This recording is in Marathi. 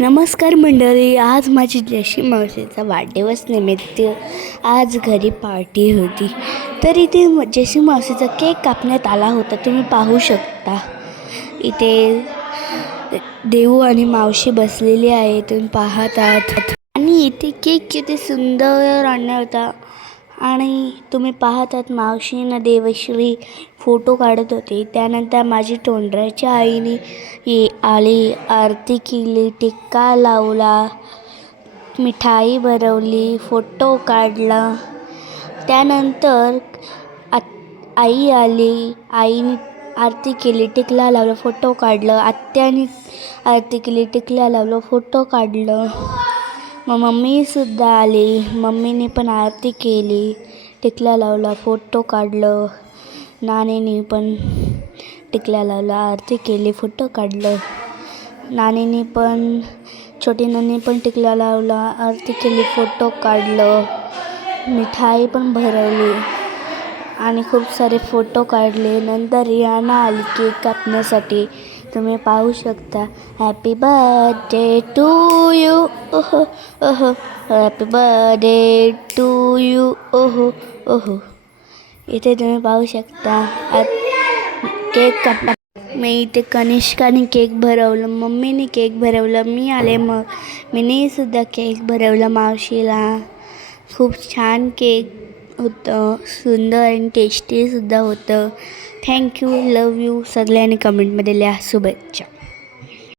नमस्कार मंडळी, आज माझी जशी मावशीचा वाढदिवस निमित्त आज घरी पार्टी होती. तर इथे जशी मावशीचा केक कापण्यात आला होता. तुम्ही पाहू शकता इथे देऊ आणि मावशी बसलेली आहे, तुम्ही पाहत आहात. आणि इथे केक किती सुंदर आणला होता आणि तुम्ही पाहत आहात मावशीनं देवश्री फोटो काढत होते. त्यानंतर माझी तोंडऱ्याच्या आईने आली, आरती केली, टिक्का लावला, मिठाई भरवली, फोटो काढला. त्यानंतर आई आली, आईने आरती केली, टिकला लावलं, फोटो काढलं. आत्याने आरती केली, टिकल्या लावलं, फोटो काढलं. मग मम्मीसुद्धा आली, मम्मीने पण आरती केली, टिकल्या लावला, फोटो काढलं. नानीने पण टिकल्या लावला, आरती केली, फोटो काढलं. नानीने पण छोटी नानी पण टिकल्या लावला, आरती केली, फोटो काढलं. मिठाई पण भरवली आणि खूप सारे फोटो काढले. नंतर रियाना आली केक कापण्यासाठी. तुम्ही पाहू शकता. हॅपी बर्थडे टू यू, ओहो ओहो, हॅपी बर्थडे टू यू, ओहो ओहो. इथे तुम्ही पाहू शकता केक कापला. मी इथे कनिष्काने केक भरवलं, मम्मीने केक भरवलं, मी आले मग मीनेसुद्धा केक भरवलं मावशीला. खूप छान केक होतं, सुंदर आणि टेस्टीसुद्धा होतं. Thank you, love you. सगळ्यांनी कमेंटमध्ये लिहा शुभेच्छा.